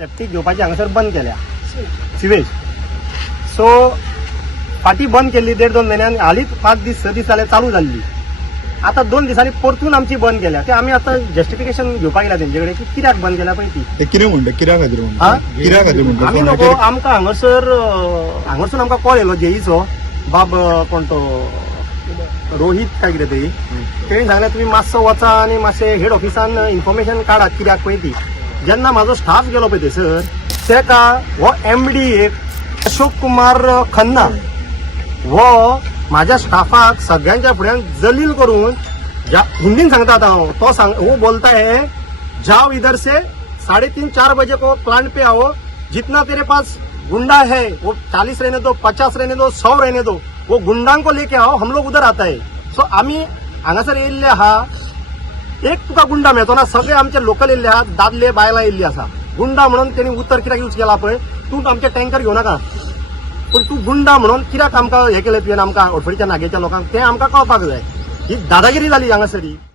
Septic घेवपाची हांगासर बंद केल्या सिवेज. सो फाटी बंद केल्ली 1.5-2 म्हयन्यान, हालींच 5 दीस 6 दीस जाले चालू जाल्ली. आता 2 दिसांनी परतून आमची बंद केल्या. ते आमी आता जस्टिफिकेशन घेवपाक गेल्या तेंचे कडेन की कित्याक बंद केल्या पळय ती. ते कितें म्हणटा, कित्या खातीर हा? कित्या खातीर म्हणटा आमी नको, आमकां हांगासून आमकां कॉल येयलो जेईचो बाब कोण तो रोहित काय कितें तरी. तेणी सांगलें तुमी मातसो वचा आनी मातशें हेड ऑफिसान इन्फॉर्मेशन काडात कित्याक पळय ती. जेन्ना म्हाजो स्टाफ गेलो पळय थंयसर, तेका हो MD एक अशोक कुमार खन्ना हो म्हाज्या स्टाफाक सगळ्यांच्या फुड्यान जलील करून हिंदीन सांगता आता हांव, तो वो बोलता है जाओ इधर से 3:30-4 बजे को प्लांट पे आओ, जितना तेरे पास गुंडा है वो 40 रहने दो, 50 रहने दो, 100 रहने दो, वो गुंडांक को लेके आओ, हम लोग उधर आता है. सो आम्ही हांगासर येयल्ले आहा. एक तुका गुंडा मेळतो ना, सगळे आमचे लोकल येयल्ले आहात, दादले बायलां येयल्ली आसा. गुंडा म्हणून त्यांनी उतर कित्याक यूज केला पळय, तूं आमचे टँकर घेवं नाका, पण तूं गुंडा म्हणून कित्याक आमकां हे केलें तुवें आमकां अडफळीच्या नागेच्या लोकांक, तें आमकां कळपाक जाय. ही दादागिरी जाली हांगासर.